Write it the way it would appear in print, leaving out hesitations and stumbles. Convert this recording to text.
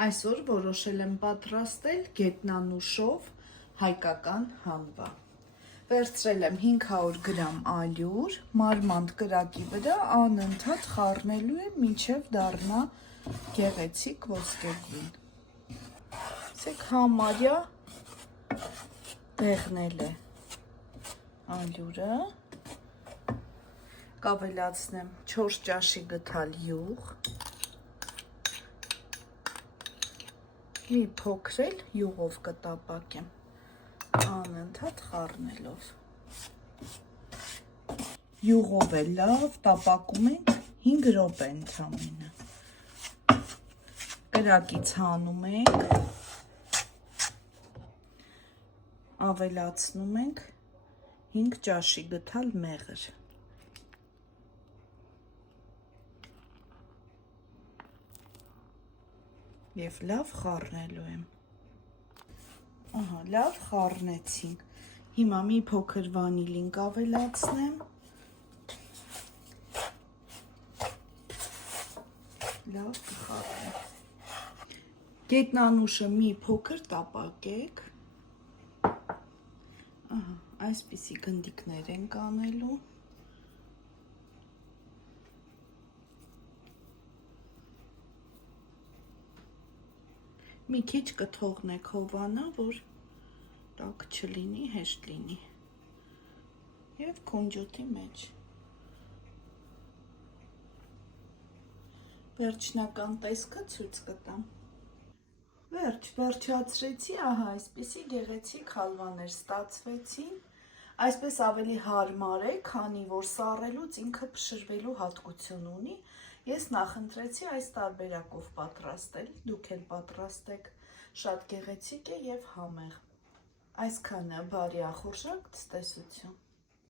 Այսօր որոշել եմ պատրաստել գետնանուշով հայկական հանվա։ Վերցրել եմ 500 գրամ ալյուր, մարմանդ կրակի վրա անընդհատ խառնելու եմ մինչև դառնա գեղեցիկ ոսկեգույն։ Ասեք համարյա դեղնել է ալյուրը, կավելացնեմ 4 ճաշի գթալ յուղ, մի փոքրել յուղով կտապակեմ, անընդհատ խառնելով։ Յուղով է լավ տապակում ենք 5 րոպե ընդամենը։ Կրակից հանում ենք, ավելացնում ենք 5 ճաշի գթալ մեղր։ Եվ լավ խառնելու եմ։ Ահա, լավ խառնեցինք։ Հիմա մի փոքր վանիլին կավելացնեմ։ Լավ կխառնեմ։ Գետնանուշը մի փոքր տապակեք։ Ահա, այսպիսի գնդիկներ ենք անելու։ Մի քիչ կթողնեք հովանա, որ տաք չլինի, հեշտ լինի։ Եվ քունջոտի մեջ։ Վերջնական տեսքը ցույց կտամ։ Վերջացրեցի, ահա այսպիսի գեղեցիկ հալվաներ ստացվեցին։ Այսպես ավելի հարմար է, քանի որ սառելուց ինքը փշրվելու հատկություն ունի։ Ես նախընտրեցի այս տարբերակով պատրաստել, դուք էլ պատրաստեք, շատ գեղեցիկ է և համեղ։ Այսքանը, բարի ախորժակ, ցտեսություն։